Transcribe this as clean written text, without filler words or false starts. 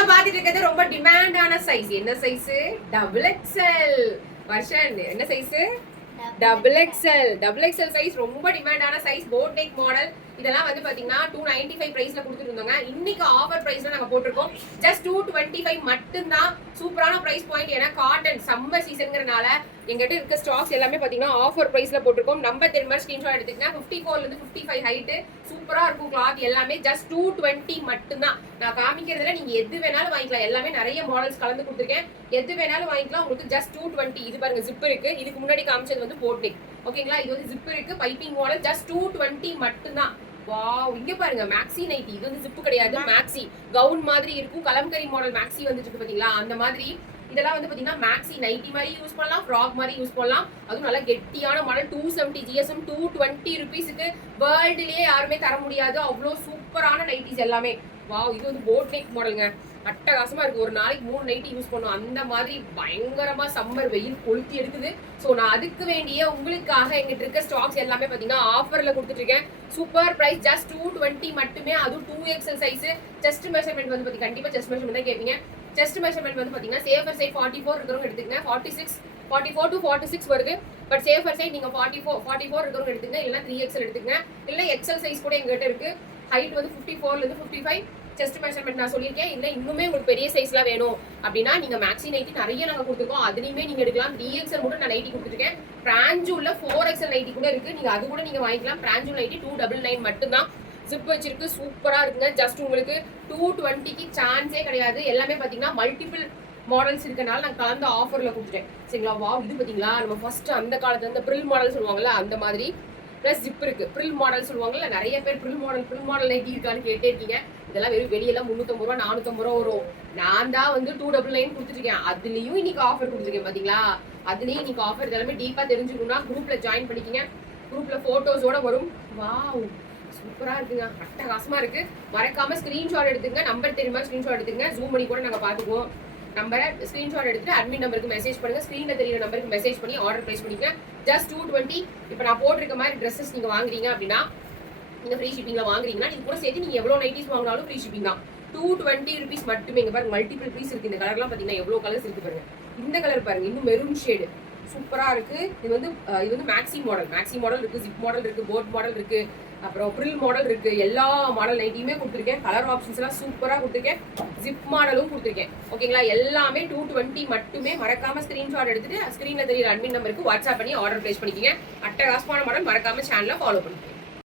நீங்க பாத்துட்டு இருக்கிறது ரொம்ப டிமாண்டான சைஸ். என்ன சைஸ்? Double XL. வர்ஷன் என்ன சைஸ்? Double XL size. ரொம்ப டிமாண்டான சைஸ். Boat neck model. இதெல்லாம் வந்து பாத்தீங்கன்னா 295 பிரைஸ்ல கொடுத்துட்டு இருந்தாங்க. இன்னைக்கு ஆஃபர் பிரைஸ்ல நாங்க போட்டிருக்கோம். ஜஸ்ட் 225 மட்டும்தான். சூப்பரான பிரைஸ் பாயிண்ட். ஏன்னா காட்டன் சம்மர் சீசன்ங்கறனால எங்ககிட்ட இருக்க ஸ்டாக்ஸ் எல்லாமே பாத்தீங்கன்னா ஆஃபர் பிரைஸ்ல போட்டிருக்கோம். நம்பர் 10 மாதிரி ஸ்கிரீன்ஷாட் எடுத்துக்கங்க. 54 ல இருந்து 55 ஹைட். சூப்பரா இருக்கும் கிளாத் எல்லாமே. ஜஸ்ட் 220 மட்டும்தான். நான் காமிக்கிறதுல நீங்க எது வேணாலும் வாங்கிக்கலாம். எல்லாமே நிறைய மாடல்ஸ் கலந்து கொடுத்துருக்கேன். எது வேணாலும் வாங்கிக்கலாம். உங்களுக்கு ஜஸ்ட் 220. இது பாருங்க ஜிப் இருக்கு. இதுக்கு முன்னாடி காமிச்சது வந்து போட் நெக். ஓகேங்களா? இது வந்து ஜிப் இருக்கு. Piping model. ஜஸ்ட் 220 மட்டும்தான். வாவ், இங்க பாருங்க மேக்ஸி நைட்டி. இது வந்து ஜிப் கிடையாது, மேக்ஸி கவுன் மாதிரி இருக்கும். கலம்கரி மாடல் மேக்ஸி வந்துட்டு இருக்கு பாத்தீங்களா, அந்த மாதிரி. இதெல்லாம் வந்து பாத்தீங்கன்னா மேக்ஸி நைட்டி மாதிரி யூஸ் பண்ணலாம், ஃப்ராக் மாதிரி யூஸ் பண்ணலாம். அதுவும் நல்லா கெட்டியான மாடல். 270 GSM 220 ருபீஸ்க்கு வேர்ல்டுலயே யாருமே தர முடியாது. அவ்வளோ சூப்பரான நைட்டிஸ் எல்லாமே. வாவ், இது வந்து போட் நெக் மாடலுங்க. அட்டகாசமா இருக்கு. ஒரு நாளைக்கு 3 நைட்டி யூஸ் பண்ணுவோம். அந்த மாதிரி பயங்கரமா சம்மர் வெயில் கொளுத்தி எடுக்குது. ஸோ நான் அதுக்கு வேண்டிய உங்களுக்காக எங்கிட்ட இருக்க ஸ்டாக்ஸ் எல்லாமே பாத்தீங்கன்னா ஆஃபர்ல கொடுத்துட்டு இருக்கேன். Super price. ஜஸ்ட் 220 மட்டுமே. அதுவும் 2XL சைஸ். செஸ்ட் மெஷர்மெண்ட் வந்து பாத்தீங்கன்னா கண்டிப்பா செஸ்ட் மெஷர்மெண்ட் தான் கேட்பீங்க. செஸ்ட் மெஷர்மெண்ட் வந்து பாத்தீங்கன்னா சேஃபர் சைட் 44 இருக்கிறவங்க எடுத்துக்கங்க. 44 to 46 வருது. பட் சேஃபர் சைட் நீங்க 44 இருக்கிறவங்க எடுத்துக்கங்க. இல்லைன்னா 3XL எடுத்துக்கங்க. இல்லை எக்ஸல் சைஸ் கூட எங்ககிட்ட இருக்கு. ஹைட் வந்து 54 ல இருந்து 55. செஸ்ட் மெஷர்மெண்ட் நான் சொல்லியிருக்கேன். இல்லை இன்னுமே உங்களுக்கு பெரிய சைஸ்லாம் வேணும் அப்படின்னா நீங்க மேக்ஸி நைட்டி நிறைய நாங்கள் கொடுத்துருக்கோம். அதுலையுமே நீங்க எடுக்கலாம். 3XL கூட நான் நைட்டி கொடுத்துருக்கேன். பிராஞ்சூல 4XL நைட்டி கூட இருக்கு. நீங்க அது கூட நீங்க வாங்கிக்கலாம். பிராஞ்சூ நைட்டி 299 மட்டும்தான். ஜிப் வச்சிருக்கு. சூப்பரா இருக்குங்க. ஜஸ்ட் உங்களுக்கு 220க்கு சான்ஸே கிடையாது. எல்லாமே பாத்தீங்கன்னா மல்டிபிள் மாடல்ஸ் இருக்கனால நான் கலந்த ஆஃபர்ல கொடுத்துட்டேன். சரிங்களா? வாவ், இது பாத்தீங்களா நம்ம ஃபர்ஸ்ட் அந்த காலத்துல அந்த ப்ரில் மாடல் சொல்லுவாங்கல்ல, அந்த மாதிரி பிளஸ் ஜிப் இருக்கு. ப்ரில் மாடல் சொல்லுவாங்கல்ல, நிறைய பேர் ப்ரில் மாடல் நைட்டி இருக்கான்னு கேட்டே இருக்கீங்க. இதெல்லாம் வெறும் வெளியெல்லாம் 350 ரூபா 450 ரூபா வரும். நான் தான் வந்து 299 கொடுத்துருக்கேன். அதுலயும் இன்னைக்கு ஆஃபர் கொடுத்துருக்கேன் பாத்தீங்களா. அதுலயும் இன்னைக்கு ஆஃபர். இதெல்லாமே டீப்பா தெரிஞ்சுக்கணும்னா குரூப்ல ஜாயின் பண்ணிக்கங்க. குரூப்ல போட்டோஸோட வரும். வாவ், சூப்பரா இருக்குங்க. அட்டகாசமா இருக்கு. மறக்காம ஸ்கிரீன்ஷாட் எடுத்துங்க. நம்பர் தெரியுமா ஸ்கிரீன்ஷாட் எடுத்துங்க. ஜூம் பண்ணி கூட நாங்க பாத்துக்குவோம். நம்பரை ஸ்கிரீன்ஷாட் எடுத்துட்டு அட்மின் நம்பருக்கு மெசேஜ் பண்ணுங்க. ஸ்கிரீன்ல தெரியுற நம்பருக்கு மெசேஜ் பண்ணி ஆர்டர் பிளேஸ் பண்ணிக்க. ஜஸ்ட் 220. இப்போ நான் போட்டிருக்க மாதிரி ட்ரெஸ்ஸஸ் நீங்க வாங்குறீங்க அப்படின்னா நீங்க ஃப்ரீ ஷிப்பிங்ல வாங்குறீங்கன்னா இது கூட சேர்த்து நீங்க எவ்வளவு நைட்டிஸ் வாங்கினாலும் ஃப்ரீ ஷிப்பிங் தான். 220 ருபீஸ் மட்டுமே. இங்க பாருங்க மல்டிபிள் பீஸ் இருக்கு. இந்த கலர்லாம் பாத்தீங்கன்னா எவ்வளவு கலர்ஸ் இருக்கு பாருங்க. இந்த கலர் பாருங்க, இன்னும் மெரூன் ஷேடு சூப்பரா இருக்கு. இது வந்து மேக்ஸி மாடல் இருக்கு, ஜிப் மாடல் இருக்கு, போட் மாடல் இருக்கு, அப்புறம் ப்ரில் மாடல் இருக்கு. எல்லா மாடல் நைட்டியுமே கொடுத்துருக்கேன். கலர் ஆப்ஷன்ஸ் எல்லாம் சூப்பரா கொடுத்துருக்கேன். ஜிப் மாடலும் கொடுத்துருக்கேன். ஓகேங்களா? எல்லாமே 220 மட்டுமே. மறக்காம ஸ்கிரீன்ஷாட் எடுத்துட்டு ஸ்கிரீன்ல தெரியுற அட்மின் நம்பருக்கு வாட்ஸ்அப் பண்ணி ஆர்டர் பிளேஸ் பண்ணிக்கங்க. அட்டகாசமான மாடல். மறக்காம சேனலை ஃபாலோ பண்ணுங்க.